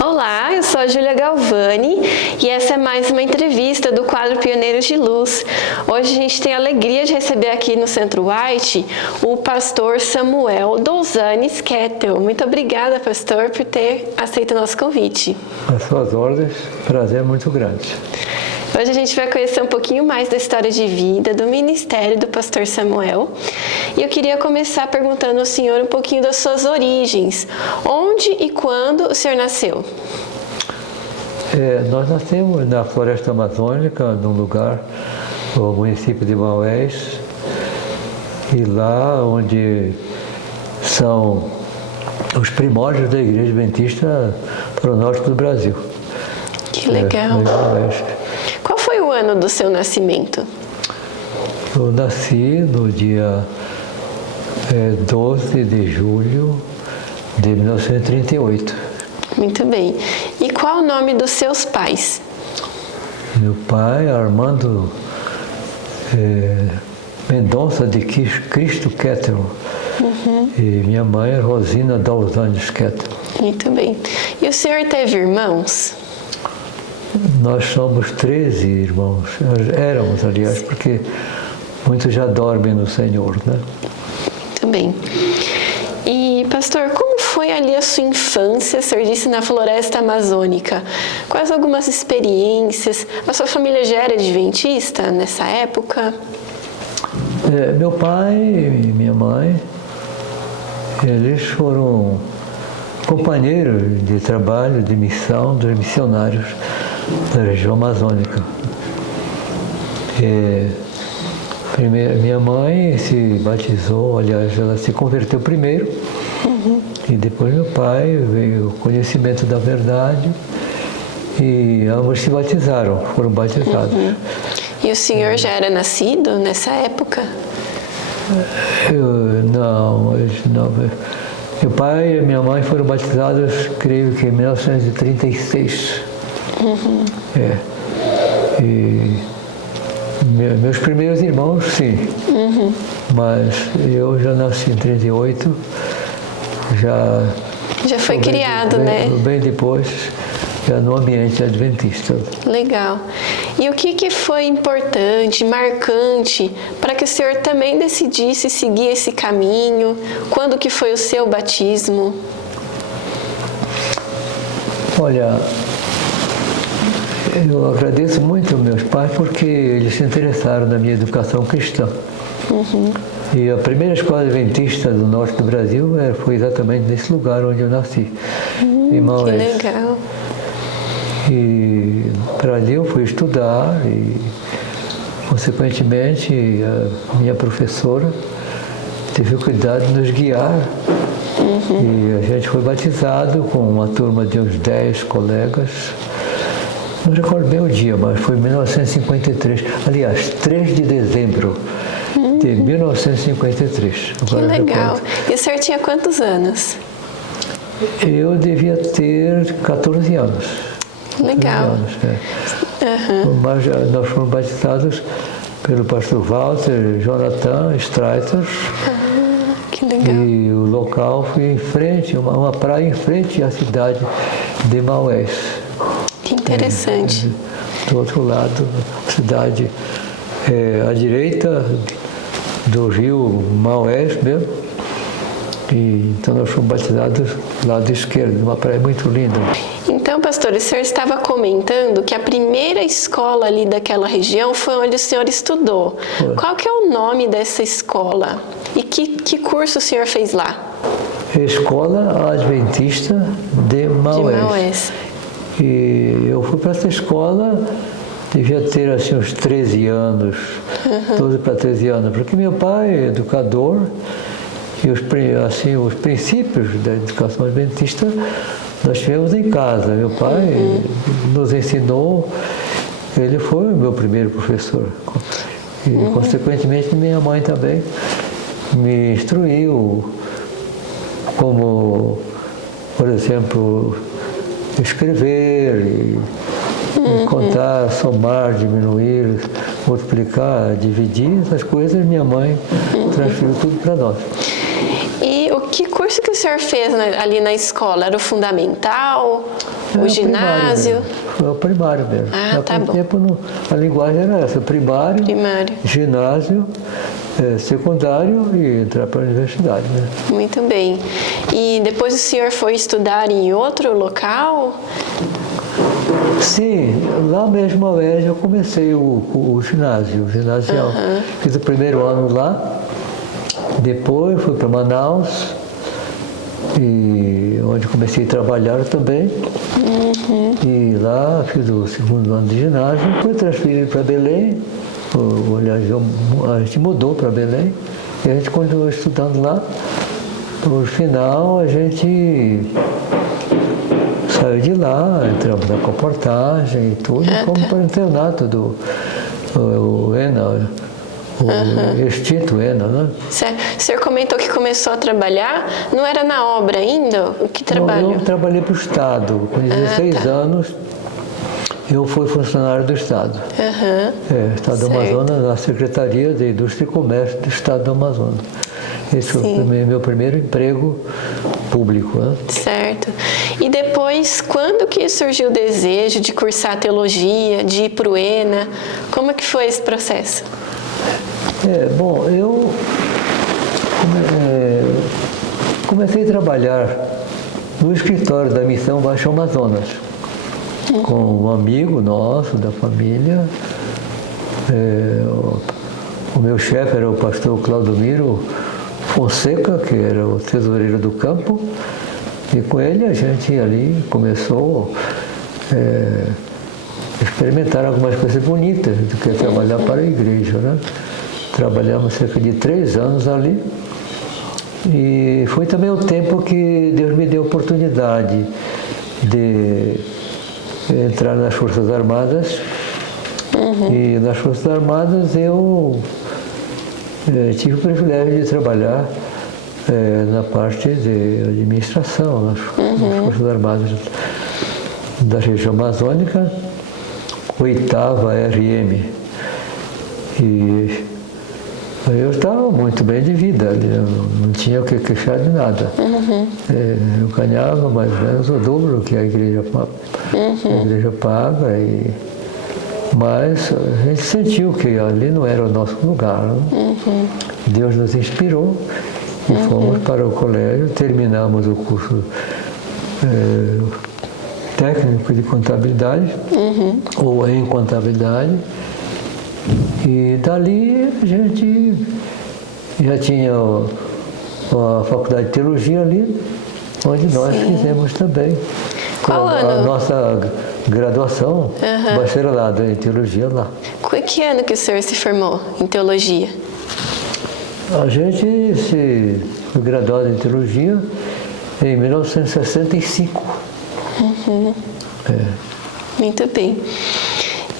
Olá, eu sou a Júlia Galvani e essa é mais uma entrevista do quadro Pioneiros de Luz. Hoje a gente tem a alegria de receber aqui no Centro White o pastor Samuel Douzanes Kettel. Muito obrigada, pastor, por ter aceito o nosso convite. Às suas ordens, prazer muito grande. Hoje a gente vai conhecer um pouquinho mais da história de vida, do ministério do pastor Samuel. E eu queria começar perguntando ao senhor um pouquinho das suas origens. Onde e quando o senhor nasceu? Nós nascemos na floresta amazônica, num lugar, o município de Maués, e lá onde são os primórdios da Igreja Adventista para o norte do Brasil. Que legal! Qual foi o ano do seu nascimento? Eu nasci no dia 12 de julho de 1938. Muito bem. E qual o nome dos seus pais? Meu pai, Armando Mendonça de Cristo Kettel. E minha mãe, Rosina Douzanes Kettel. Muito bem. E o senhor teve irmãos? Nós somos 13 irmãos. Éramos, aliás, porque muitos já dormem no Senhor, né? Muito bem. E, pastor, como foi ali a sua infância, o senhor disse, na floresta amazônica? Quais algumas experiências? A sua família já era adventista nessa época? Meu pai e minha mãe, eles foram companheiros de trabalho, de missão, dos missionários da região amazônica. Minha mãe se batizou, aliás, ela se converteu primeiro, e depois meu pai veio o conhecimento da verdade e ambos se batizaram, foram batizados. E o senhor já era nascido nessa época? Não. Meu pai e minha mãe foram batizados, creio que em 1936. E meus primeiros irmãos, sim. Mas eu já nasci em 38, já foi criado, né? Bem depois, já no ambiente adventista. Legal. E o que foi importante, marcante, para que o senhor também decidisse seguir esse caminho? Quando que foi o seu batismo? Olha, eu agradeço muito aos meus pais porque eles se interessaram na minha educação cristã. E a primeira escola adventista do norte do Brasil foi exatamente nesse lugar onde eu nasci, em Maués. Que legal! E para ali eu fui estudar e, consequentemente, a minha professora teve o cuidado de nos guiar. E a gente foi batizado com uma turma de uns 10 colegas. Não recordo bem o dia, mas foi em 1953. Aliás, 3 de dezembro de 1953. Que legal! E o senhor tinha quantos anos? Eu devia ter 14 anos. Legal. 14 anos, Mas nós fomos batizados pelo pastor Walter Jonathan Streiter. Que legal. E o local foi em frente, uma praia em frente à cidade de Maués. Que interessante. Do outro lado, a cidade à direita do rio Maués mesmo. E então nós fomos batizados do lado esquerdo, numa praia muito linda. Então, pastor, o senhor estava comentando que a primeira escola ali daquela região foi onde o senhor estudou. Foi. Qual que é o nome dessa escola? E que curso o senhor fez lá? Escola Adventista de Maués. De Maués. E eu fui para essa escola, devia ter assim uns 13 anos, 12 para 13 anos, porque meu pai é educador e os princípios da educação adventista nós tivemos em casa. Meu pai nos ensinou, ele foi o meu primeiro professor. E, consequentemente, minha mãe também me instruiu como, por exemplo, escrever e contar, somar, diminuir, multiplicar, dividir, essas coisas minha mãe transferiu tudo para nós. E o que curso curso que o senhor fez ali na escola? Era o fundamental? O ginásio? Foi o primário mesmo. Tá bom. Tempo, a linguagem era essa, primário. Ginásio, secundário e entrar para a universidade. Né? Muito bem. E depois o senhor foi estudar em outro local? Sim, lá mesmo na UERJ eu comecei o ginásio. Fiz o primeiro ano lá, depois fui para Manaus, e onde comecei a trabalhar também. E lá fiz o segundo ano de ginásio, fui transferido para Belém. Aliás, a gente mudou para Belém e a gente continuou estudando lá. No final, a gente saiu de lá, entramos na comportagem e tudo, e fomos para o internato do ENA, o extinto ENA, né? Certo. O senhor comentou que começou a trabalhar, não era na obra ainda? O que trabalhou? Eu trabalhei para o Estado, com 16 anos. Eu fui funcionário do Estado. Estado do Amazonas, na Secretaria de Indústria e Comércio do Estado do Amazonas. Esse foi o meu primeiro emprego público. Né? Certo. E depois, quando que surgiu o desejo de cursar teologia, de ir para o ENA? Como é que foi esse processo? Bom, eu comecei a trabalhar no escritório da Missão Baixo Amazonas, com um amigo nosso, da família. O meu chefe era o pastor Claudomiro Fonseca, que era o tesoureiro do campo, e com ele a gente ali começou a experimentar algumas coisas bonitas do que trabalhar para a igreja, né? Trabalhamos cerca de 3 anos ali, e foi também o tempo que Deus me deu a oportunidade de entrar nas Forças Armadas. E nas Forças Armadas eu tive o privilégio de trabalhar na parte de administração nas Forças Armadas da região amazônica, 8ª RM. E eu estava muito bem de vida, não tinha o que queixar de nada. Eu ganhava mais ou menos o dobro do que a igreja paga, mas a gente sentiu que ali não era o nosso lugar. Né? Deus nos inspirou e fomos para o colégio, terminamos o curso técnico de contabilidade, ou em contabilidade. E dali a gente já tinha a faculdade de teologia ali, onde nós fizemos também. Qual ano? A nossa graduação, bacharelado em teologia lá. Que ano que o senhor se formou em teologia? A gente se foi graduado em teologia em 1965. Muito bem.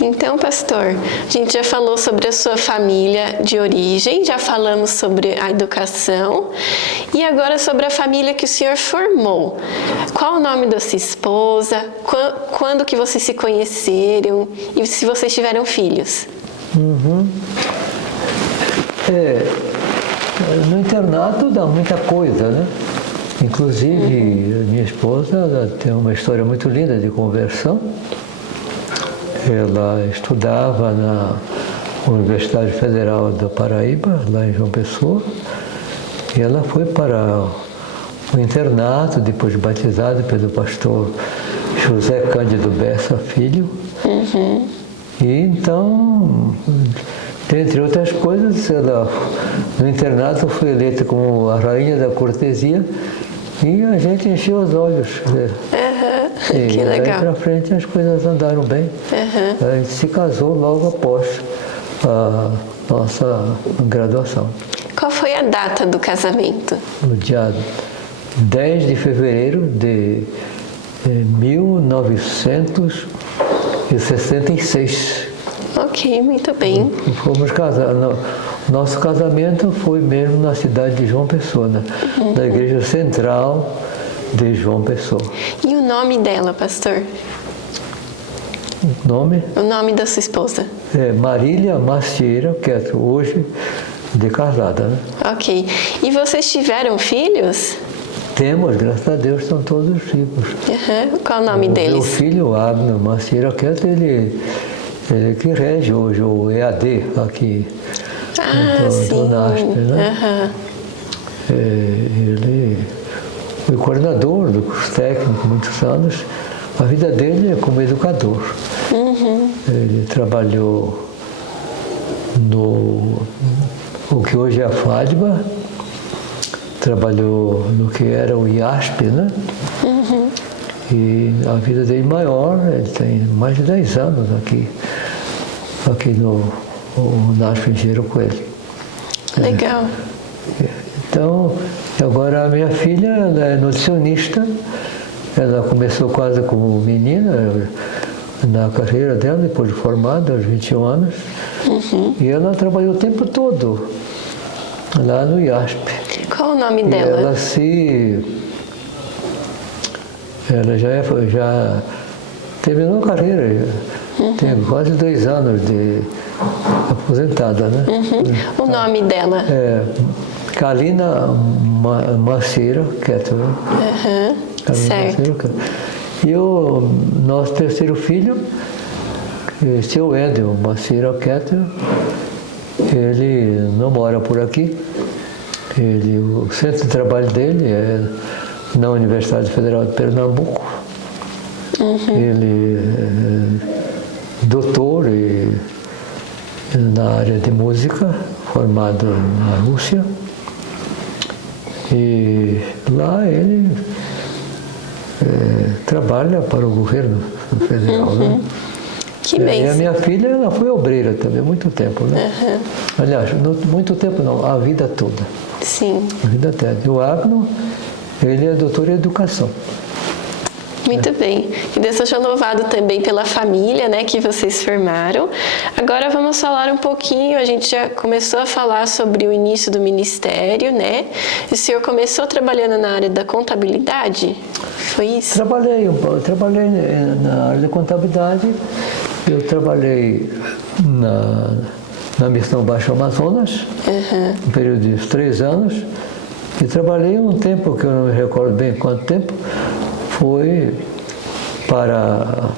Então, pastor, a gente já falou sobre a sua família de origem, já falamos sobre a educação e agora sobre a família que o senhor formou. Qual o nome da sua esposa? Quando que vocês se conheceram? E se vocês tiveram filhos? No internato dá muita coisa, né? Inclusive, minha esposa tem uma história muito linda de conversão. Ela estudava na Universidade Federal da Paraíba, lá em João Pessoa, e ela foi para o internato, depois de batizada pelo pastor José Cândido Bessa Filho. E então, dentre outras coisas, ela no internato foi eleita como a rainha da cortesia e a gente encheu os olhos. Que legal. Daí para frente as coisas andaram bem. A gente se casou logo após a nossa graduação. Qual foi a data do casamento? No dia 10 de fevereiro de 1966. Ok, muito bem. Fomos casados. Nosso casamento foi mesmo na cidade de João Pessoa, na igreja central de João Pessoa. E o nome dela, pastor? O nome? O nome da sua esposa? É Marília Macieira, que é hoje de casada, né? Ok. E vocês tiveram filhos? Temos, graças a Deus, estão todos ricos. Qual o nome deles? Meu filho, Abner Macieira Quieto, ele que rege hoje o EAD aqui do NASP, né? Ele foi coordenador do curso técnico muitos anos. A vida dele é como educador. Ele trabalhou no o que hoje é a FADBA, trabalhou no que era o IASP, né? E a vida dele maior, ele tem mais de 10 anos aqui no NASP Engenheiro Coelho. Legal. Então, agora a minha filha, ela é nutricionista, ela começou quase como menina na carreira dela, depois de formada, aos 21 anos, e ela trabalhou o tempo todo lá no IASP. Qual o nome dela? Ela já terminou a carreira, tem quase 2 anos de aposentada, né? O nome dela? Kalina Macieira Quieto. Certo. E o nosso terceiro filho, seu Edel Macieira Quieto, ele não mora por aqui. O centro de trabalho dele é na Universidade Federal de Pernambuco. Ele é doutor na área de música, formado na Rússia. E lá ele trabalha para o governo federal. Né? Que bem. E a minha filha, ela foi obreira também, muito tempo. Né? Aliás, muito tempo não, a vida toda. Sim. A vida toda. E o Abner, ele é doutor em educação. Muito bem. Que Deus seja louvado também pela família, né, que vocês formaram. Agora vamos falar um pouquinho, a gente já começou a falar sobre o início do ministério, né? O senhor começou trabalhando na área da contabilidade? Foi isso? Trabalhei na área da contabilidade. Eu trabalhei na Missão Baixo Amazonas, um período de 3 anos. E trabalhei um tempo, que eu não me recordo bem quanto tempo, foi para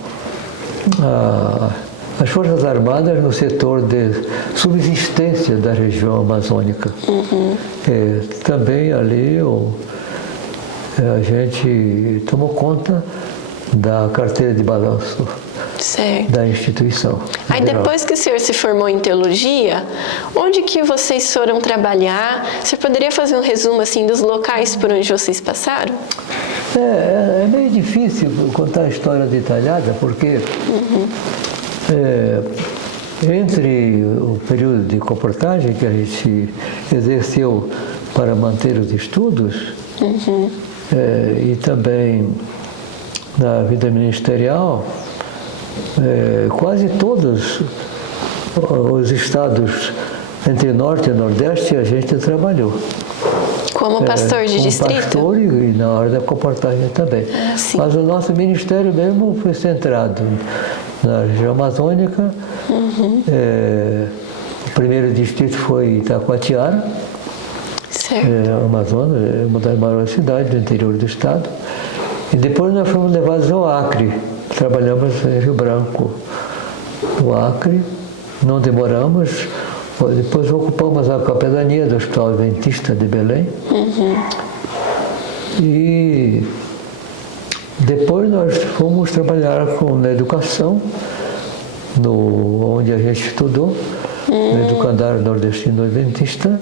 as Forças Armadas no setor de subsistência da região amazônica. Também ali a gente tomou conta da carteira de balanço da instituição. Aí depois que o senhor se formou em teologia, onde que vocês foram trabalhar? Você poderia fazer um resumo assim dos locais por onde vocês passaram? É meio difícil contar a história detalhada, porque entre o período de comportagem que a gente exerceu para manter os estudos e também na vida ministerial, quase todos os estados entre Norte e Nordeste a gente trabalhou. Como pastor de distrito? Como pastor e na hora da comportagem também. Mas o nosso ministério mesmo foi centrado na região amazônica. O primeiro distrito foi Itacoatiara, Amazonas, uma das maiores cidades do interior do estado. E depois nós fomos levados ao Acre. Trabalhamos em Rio Branco, no Acre. Não demoramos. Depois ocupamos a capelania do Hospital Adventista de Belém. E depois nós fomos trabalhar na educação, onde a gente estudou, no Educandário Nordestino Adventista.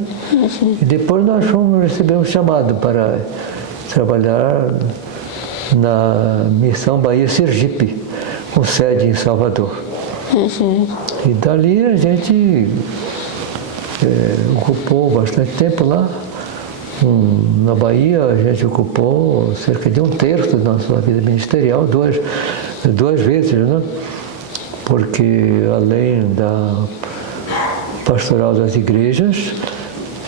E depois nós recebemos chamado para trabalhar na Missão Bahia Sergipe, com sede em Salvador. E dali a gente ocupou bastante tempo lá. Na Bahia a gente ocupou cerca de 1/3 da nossa vida ministerial, duas vezes, né? Porque além da pastoral das igrejas,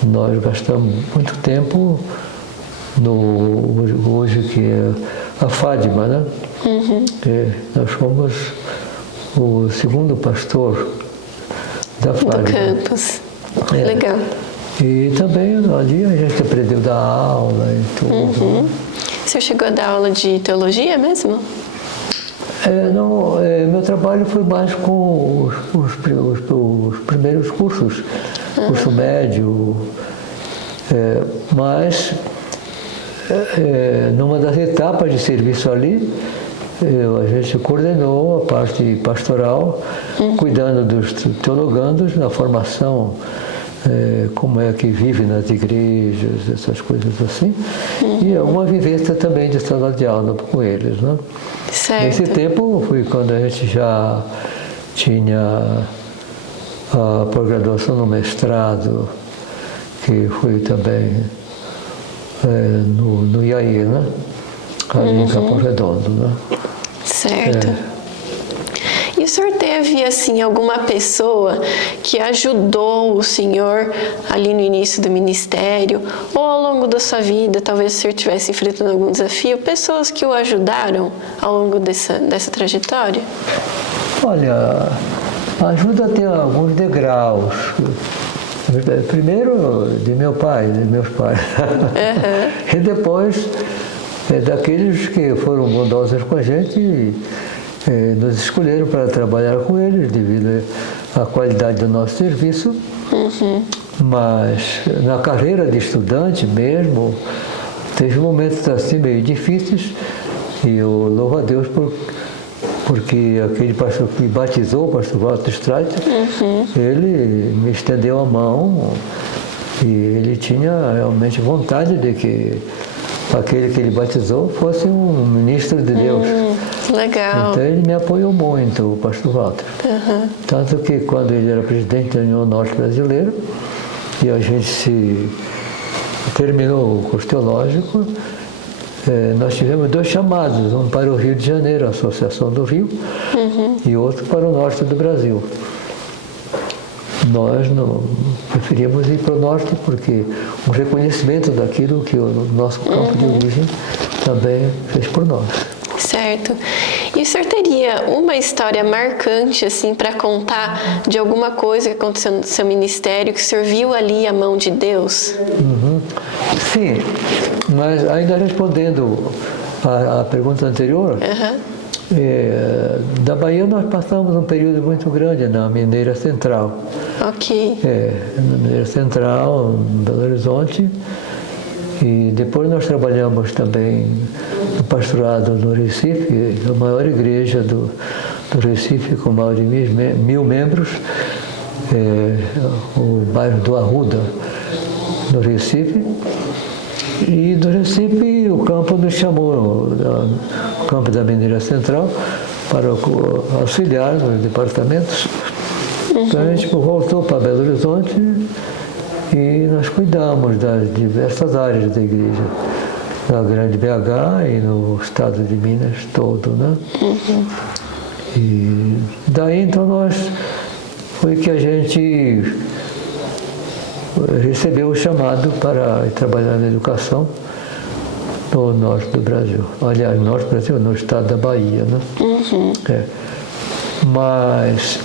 nós gastamos muito tempo hoje que é a FADBA, né? Nós fomos o segundo pastor da FADBA. Do campus. Legal. E também ali a gente aprendeu a dar aula e tudo. O senhor chegou a dar aula de teologia mesmo? Não, meu trabalho foi mais com os primeiros cursos, curso médio, mas numa das etapas de serviço ali, a gente coordenou a parte pastoral, cuidando dos teologandos na formação, como é que vive nas igrejas, essas coisas assim, e uma vivência também de sala de aula com eles, né? Certo. Nesse tempo foi quando a gente já tinha a pós-graduação no mestrado, que foi também no IAE, né? Ali em Capão Redondo, né? Certo. E o senhor teve, assim, alguma pessoa que ajudou o senhor ali no início do ministério, ou ao longo da sua vida, talvez o senhor estivesse enfrentando algum desafio, pessoas que o ajudaram ao longo dessa trajetória? Olha, a ajuda tem alguns degraus. Primeiro de meu pai, de meus pais. E depois daqueles que foram bondosos com a gente e nos escolheram para trabalhar com eles devido à qualidade do nosso serviço. Mas na carreira de estudante mesmo, teve momentos assim meio difíceis e eu louvo a Deus porque aquele pastor que me batizou, o pastor Walter Streit, ele me estendeu a mão e ele tinha realmente vontade de que aquele que ele batizou fosse um ministro de Deus. Legal. Então ele me apoiou muito, o pastor Walter. Tanto que quando ele era presidente da União Norte Brasileira e a gente terminou o curso teológico, nós tivemos 2 chamados, um para o Rio de Janeiro, a Associação do Rio, e outro para o norte do Brasil. Nós preferíamos ir para o norte porque um reconhecimento daquilo que o nosso campo de origem também fez por nós. Certo. E o senhor teria uma história marcante, assim, para contar de alguma coisa que aconteceu no seu ministério, que o senhor viu ali a mão de Deus? Sim, mas ainda respondendo à pergunta anterior, da Bahia nós passamos um período muito grande na Mineira Central. Ok. Na Mineira Central, em Belo Horizonte. E depois nós trabalhamos também no pastorado no Recife, a maior igreja do Recife, com mais de 1.000 membros, o bairro do Arruda, no Recife. E do Recife o campo nos chamou, o campo da Mineira Central, para auxiliar nos departamentos. Então a gente voltou para Belo Horizonte e nós cuidamos das diversas áreas da igreja, na Grande BH e no estado de Minas todo, né? E daí então foi que a gente recebeu o chamado para trabalhar na educação no norte do Brasil. Aliás, no norte do Brasil, no estado da Bahia, né? Mas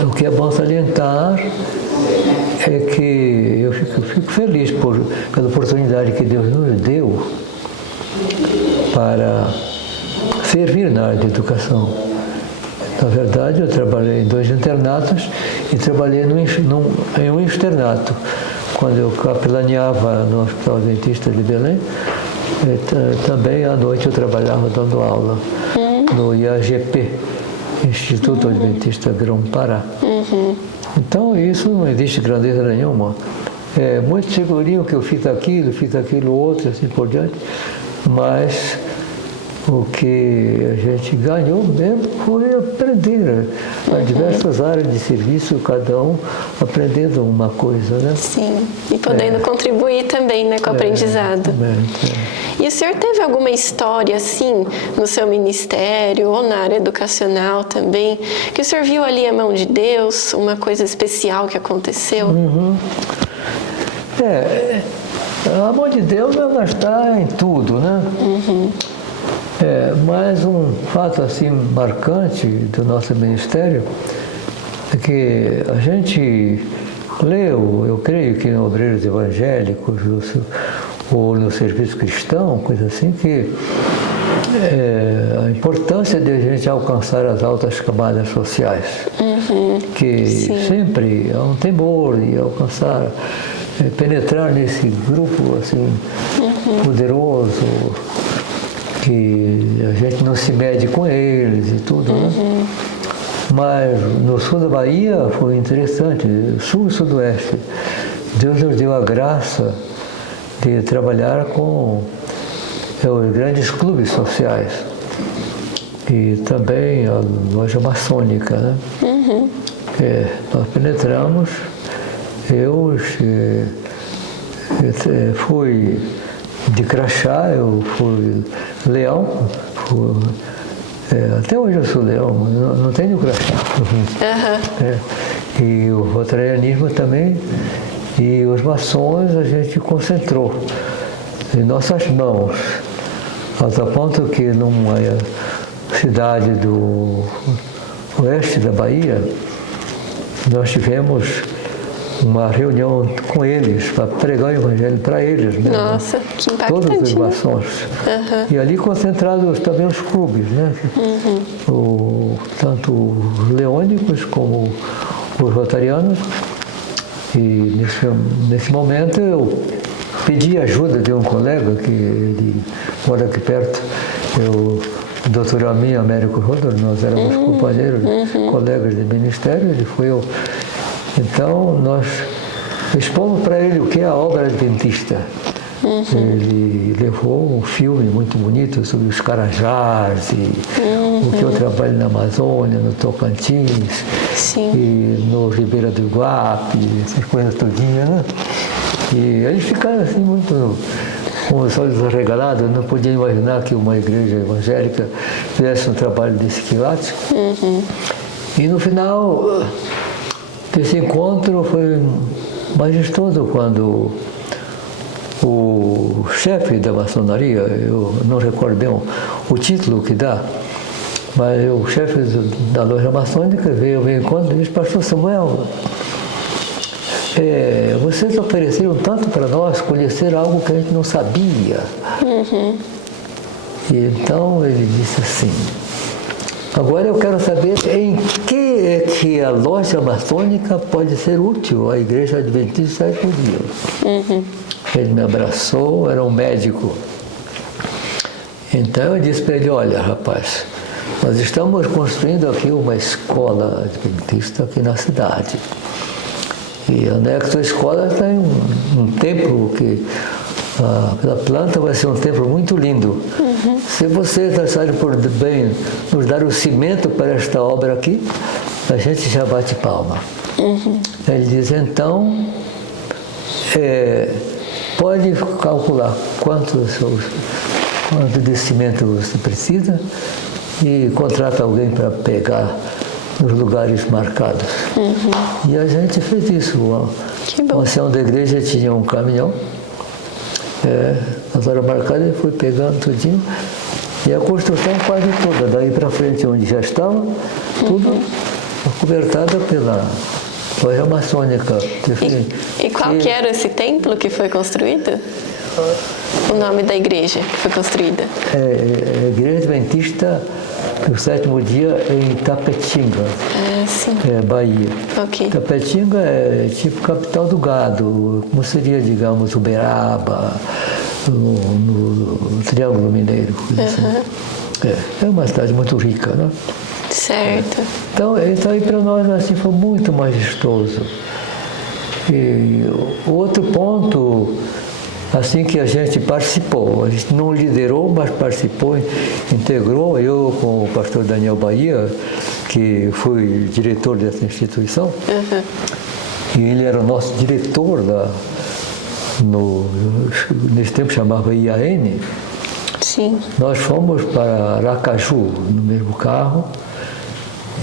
o que é bom salientar é que eu fico feliz pela oportunidade que Deus nos deu para servir na área de educação. Na verdade, eu trabalhei em 2 internatos e trabalhei em um externato. Quando eu capelaneava no Hospital Adventista de Belém, também à noite eu trabalhava dando aula no IAGP, Instituto Adventista Grão-Pará. Então, isso não existe grandeza nenhuma. Muitos seguriam que eu fiz aquilo outro, assim por diante, mas o que a gente ganhou mesmo foi aprender as diversas áreas de serviço, cada um aprendendo uma coisa, né? Sim, e podendo contribuir também, né, com o aprendizado. E o senhor teve alguma história, assim, no seu ministério ou na área educacional também, que o senhor viu ali a mão de Deus, uma coisa especial que aconteceu? A mão de Deus, ela está em tudo, né? Mas um fato assim marcante do nosso ministério é que a gente eu creio que em obreiros evangélicos ou no serviço cristão, coisa assim, que a importância de a gente alcançar as altas camadas sociais, que sempre há um temor de alcançar, penetrar nesse grupo assim poderoso, que a gente não se mede com eles e tudo, né? Mas no sul da Bahia foi interessante, sul e sudoeste. Deus nos deu a graça de trabalhar com os grandes clubes sociais e também a loja maçônica, né? Nós penetramos, eu fui de crachá, eu fui leão, até hoje eu sou leão, mas não tenho crachá. E o rotarianismo também, e os maçons a gente concentrou em nossas mãos, até ponto que numa cidade do oeste da Bahia, nós tivemos uma reunião com eles para pregar o evangelho para eles mesmo. Nossa, que impactante, todos os maçons. E ali concentrados também os clubes, né? Tanto os leônicos como os rotarianos. E nesse momento eu pedi ajuda de um colega que ele mora aqui perto, o Dr. Amin Américo Rodor, nós éramos companheiros, colegas de ministério, ele foi eu. Então, nós expomos para ele o que é a obra adventista. Ele levou um filme muito bonito sobre os carajás e o que eu trabalho na Amazônia, no Tocantins, e no Ribeira do Iguape, essas coisas todinhas, né? E eles ficaram assim muito com os olhos arregalados, não podiam imaginar que uma igreja evangélica fizesse um trabalho desse quilate. E no final desse encontro foi majestoso quando o chefe da maçonaria, eu não recordo bem o título que dá, mas o chefe da loja maçônica veio ao meu encontro e disse: Pastor Samuel, vocês ofereceram tanto para nós conhecer algo que a gente não sabia. E então ele disse assim: agora eu quero saber em que é que a loja maçônica pode ser útil à Igreja Adventista do Sétimo Dia. Ele me abraçou, era um médico. Então eu disse para ele: olha, rapaz, nós estamos construindo aqui uma escola adventista aqui na cidade. E anexo à escola tem um templo que a planta vai ser um templo muito lindo. Se vocês acharem por bem nos dar o cimento para esta obra aqui, a gente já bate palma. Ele diz: então, pode calcular quanto de cimento você precisa e contrata alguém para pegar nos lugares marcados. E a gente fez isso. O ancião da igreja tinha um caminhão, nas horas marcadas ele foi pegando tudinho, e a construção quase toda, daí para frente onde já estava, tudo cobertada pela loja maçônica. E qual que era esse templo que foi construído? O nome da igreja que foi construída? A Igreja Adventista do Sétimo Dia em Tapetinga, Bahia. Tapetinga é tipo capital do gado, como seria, digamos, Uberaba, no Triângulo Mineiro. Assim. É uma cidade muito rica, né? Certo. Então aí para nós assim, foi muito majestoso. E outro ponto, assim que a gente participou, a gente não liderou, mas participou, integrou, eu com o pastor Daniel Bahia, que fui diretor dessa instituição, e ele era o nosso diretor nesse tempo chamava IAN. Nós fomos para Aracaju no mesmo carro,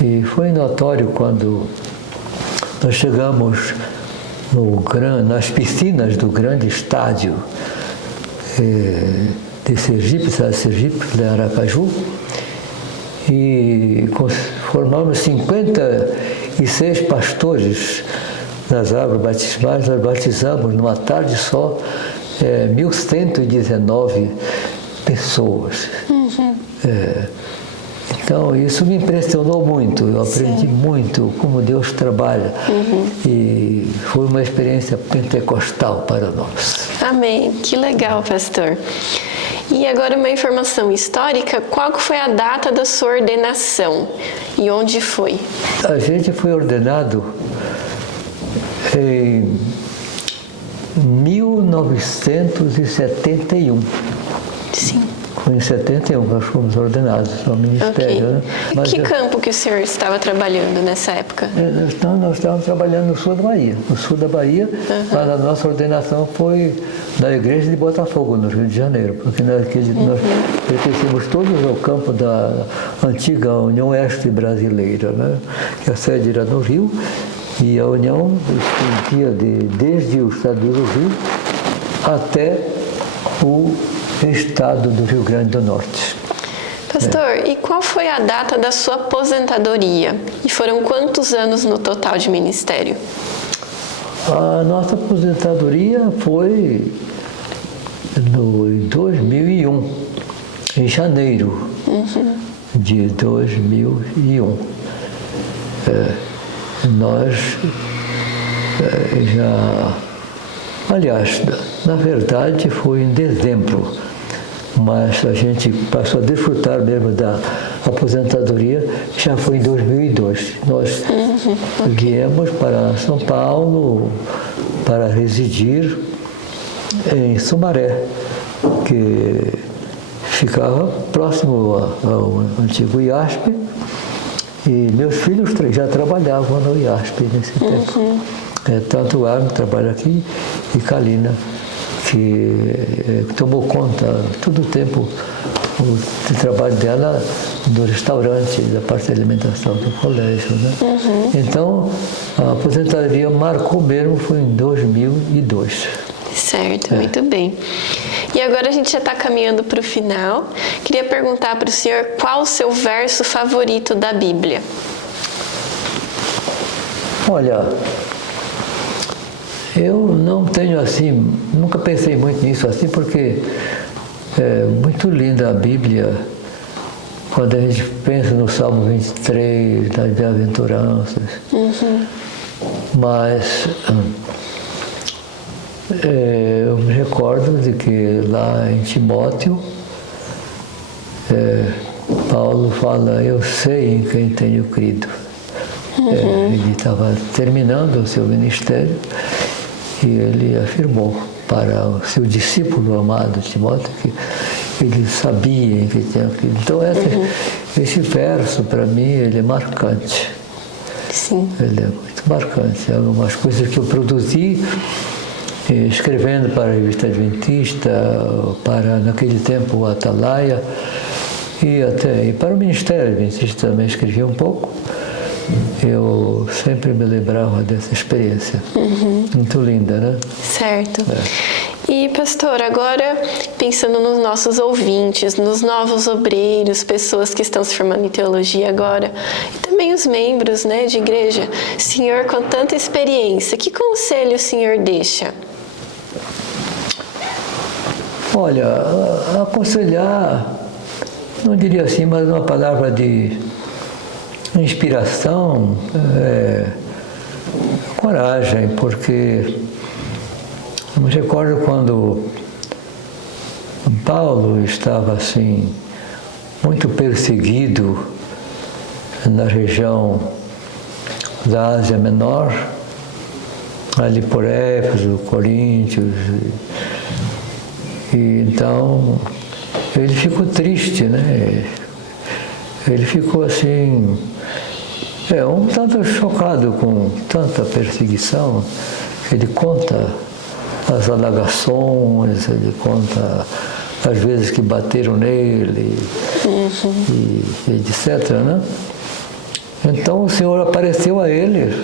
e foi notório quando nós chegamos nas piscinas do grande estádio de Sergipe, cidade de Sergipe, de Aracaju, e formamos 56 pastores nas águas batismais, nós batizamos numa tarde só 1.119 pessoas. Então, isso me impressionou muito, eu aprendi muito como Deus trabalha. E foi uma experiência pentecostal para nós. Amém. Que legal, pastor. E agora uma informação histórica, qual foi a data da sua ordenação e onde foi? A gente foi ordenado em 1971. Sim. Foi em 71 que nós fomos ordenados ao ministério. Né? Mas que campo que o senhor estava trabalhando nessa época? Nós estávamos trabalhando no sul da Bahia. No sul da Bahia, mas a nossa ordenação foi na igreja de Botafogo, no Rio de Janeiro, porque nós pertencemos todos ao campo da antiga União Oeste Brasileira, né? Que a sede era no Rio, e a União estendia desde o estado do Rio até o estado do Rio Grande do Norte. Pastor, e qual foi a data da sua aposentadoria? E foram quantos anos no total de ministério? A nossa aposentadoria foi em 2001, em janeiro de 2001. Nós aliás, na verdade foi em dezembro, mas a gente passou a desfrutar mesmo da aposentadoria, já foi em 2002. Nós viemos para São Paulo para residir em Sumaré, que ficava próximo ao antigo IASP, e meus filhos já trabalhavam no IASP nesse tempo. Tanto o Armin trabalha aqui e Kalina, que tomou conta todo o tempo o trabalho dela do restaurante, da parte de alimentação do colégio. Né? Então, a aposentadoria marcou mesmo, foi em 2002. Certo, muito bem. E agora a gente já está caminhando para o final. Queria perguntar para o senhor qual o seu verso favorito da Bíblia? Olha, eu não tenho assim, nunca pensei muito nisso assim, porque é muito linda a Bíblia, quando a gente pensa no Salmo 23, das bem-aventuranças. Mas eu me recordo de que lá em Timóteo, Paulo fala, eu sei em quem tenho crido. Ele estava terminando o seu ministério e ele afirmou para o seu discípulo amado Timóteo que ele sabia em que tinha crido. Então esse verso para mim ele é marcante. Sim. Ele é muito marcante. Algumas coisas que eu produzi escrevendo para a Revista Adventista, para naquele tempo o Atalaia e para o Ministério Adventista também escrevi um pouco. Eu sempre me lembrava dessa experiência. Muito linda, né? Certo. E, pastor, agora pensando nos nossos ouvintes, nos novos obreiros, pessoas que estão se formando em teologia agora, e também os membros, né, de igreja, senhor com tanta experiência, que conselho o senhor deixa? Olha, aconselhar, não diria assim, mas uma palavra de inspiração, coragem, porque eu me recordo quando Paulo estava assim, muito perseguido na região da Ásia Menor, ali por Éfeso, Coríntios, e então ele ficou triste, né? Ele ficou assim, um tanto chocado com tanta perseguição. Ele conta as alagações, ele conta as vezes que bateram nele, e etc. Né? Então o Senhor apareceu a ele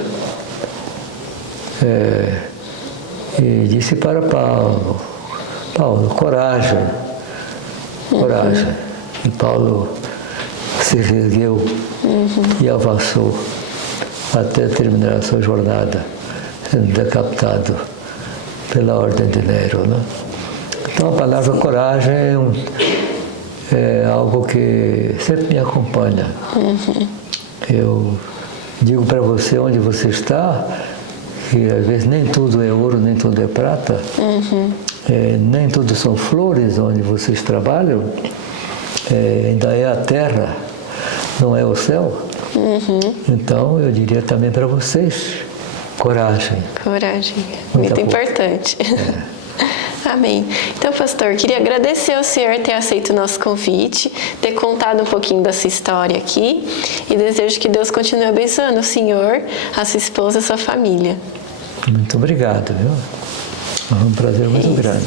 e disse para Paulo, coragem, coragem. E Paulo se ergueu e avançou até terminar a sua jornada sendo decapitado pela ordem de Nero, né? Então a palavra coragem é algo que sempre me acompanha. Eu digo para você onde você está, que às vezes nem tudo é ouro, nem tudo é prata, nem tudo são flores onde vocês trabalham, ainda é a terra, não é o céu. Então eu diria também para vocês, coragem. Coragem, muito importante. Amém. Então, pastor, queria agradecer ao senhor ter aceito o nosso convite, ter contado um pouquinho da sua história aqui e desejo que Deus continue abençoando o senhor, a sua esposa e a sua família. Muito obrigado, viu? É um prazer muito grande.